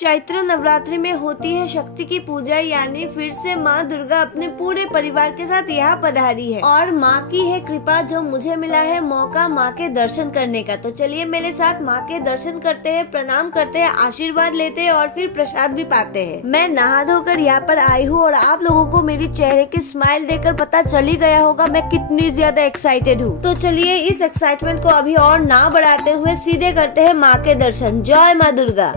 चैत्र नवरात्रि में होती है शक्ति की पूजा, यानी फिर से माँ दुर्गा अपने पूरे परिवार के साथ यहाँ पधारी है और माँ की है कृपा जो मुझे मिला है मौका माँ के दर्शन करने का। तो चलिए मेरे साथ माँ के दर्शन करते हैं, प्रणाम करते हैं, आशीर्वाद लेते हैं और फिर प्रसाद भी पाते हैं। मैं नहा धोकर यहाँ पर आई हूँ और आप लोगों को मेरी चेहरे की स्माइल देखकर पता चल ही गया होगा मैं कितनी ज्यादा एक्साइटेड हूँ। तो चलिए इस एक्साइटमेंट को अभी और ना बढ़ाते हुए सीधे करते हैं माँ के दर्शन। जय माँ दुर्गा।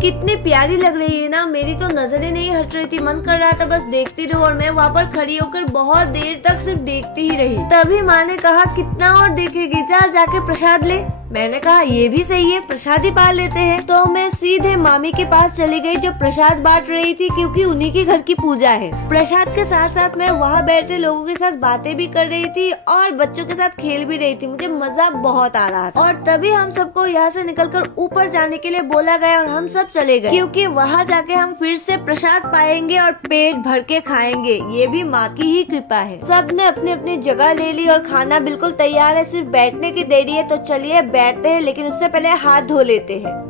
कितनी प्यारी लग रही है ना, मेरी तो नजरें नहीं हट रही थी, मन कर रहा था बस देखती रहूं और मैं वहाँ पर खड़ी होकर बहुत देर तक सिर्फ देखती ही रही। तभी माँ ने कहा कितना और देखेगी, जा जाके प्रसाद ले। मैंने कहा ये भी सही है, प्रसाद ही पा लेते हैं। तो मैं सीधे मामी के पास चली गई जो प्रसाद बांट रही थी, क्योंकि उन्हीं के घर की पूजा है। प्रसाद के साथ साथ मैं वहाँ बैठे लोगों के साथ बातें भी कर रही थी और बच्चों के साथ खेल भी रही थी। मुझे मजा बहुत आ रहा था और तभी हम सबको यहाँ से निकलकर ऊपर जाने के लिए बोला गया और हम सब चले गए, क्योंकि वहाँ जाके हम फिर से प्रसाद पाएंगे और पेट भर के खाएंगे। ये भी माँ की ही कृपा है। सबने अपनी अपनी जगह ले ली और खाना बिल्कुल तैयार है, सिर्फ बैठने की देरी है। तो चलिए बैठते हैं, लेकिन उससे पहले हाथ धो लेते हैं।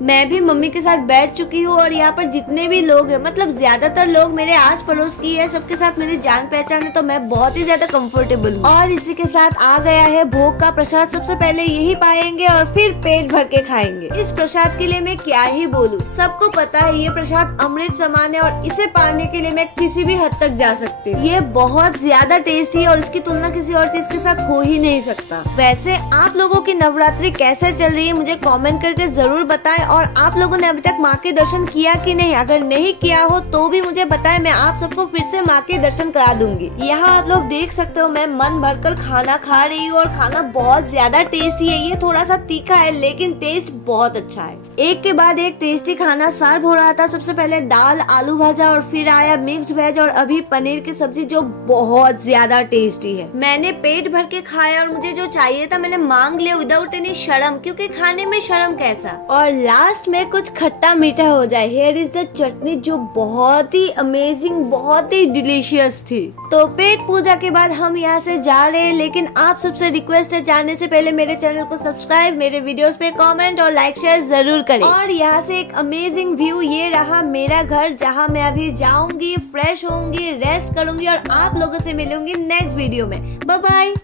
मैं भी मम्मी के साथ बैठ चुकी हूँ और यहाँ पर जितने भी लोग हैं, मतलब ज्यादातर लोग मेरे आस पड़ोस की है, सबके साथ मेरी जान पहचान है, तो मैं बहुत ही ज्यादा कंफर्टेबल हूँ। और इसी के साथ आ गया है भोग का प्रसाद। सबसे पहले यही पाएंगे और फिर पेट भर के खाएंगे। इस प्रसाद के लिए मैं क्या ही बोलूँ, सबको पता है ये प्रसाद अमृत समान है और इसे पाने के लिए मैं किसी भी हद तक जा सकती हूँ। ये बहुत ज्यादा टेस्टी है और इसकी तुलना किसी और चीज के साथ हो ही नहीं सकता। वैसे आप लोगों की नवरात्रि कैसे चल रही है मुझे कॉमेंट करके जरूर बताएं। और आप लोगों ने अभी तक माँ के दर्शन किया कि नहीं, अगर नहीं किया हो तो भी मुझे बताएं, मैं आप सबको फिर से माँ के दर्शन करा दूंगी। यहाँ आप लोग देख सकते हो मैं मन भरकर खाना खा रही हूँ और खाना बहुत ज्यादा टेस्टी है। ये थोड़ा सा तीखा है लेकिन टेस्ट बहुत अच्छा है। एक के बाद एक टेस्टी खाना सर्व हो रहा था। सबसे पहले दाल, आलू भाजा और फिर आया मिक्स्ड वेज और अभी पनीर की सब्जी जो बहुत ज्यादा टेस्टी है। मैंने पेट भर के खाया और मुझे जो चाहिए था मैंने मांग लिया विदाउट एनी शर्म, क्योंकि खाने में शर्म कैसा। और लास्ट में कुछ खट्टा मीठा हो जाए। हियर इज द चटनी जो बहुत ही अमेजिंग, बहुत ही डिलीशियस थी। तो पेट पूजा के बाद हम यहाँ से जा रहे हैं, लेकिन आप सबसे रिक्वेस्ट है जाने से पहले मेरे चैनल को सब्सक्राइब, मेरे वीडियोस पे कमेंट और लाइक शेयर जरूर करें। और यहाँ से एक अमेजिंग व्यू, ये रहा मेरा घर जहाँ मैं अभी जाऊंगी, फ्रेश होंगी, रेस्ट करूंगी और आप लोगों से मिलूंगी नेक्स्ट वीडियो में। Bye bye.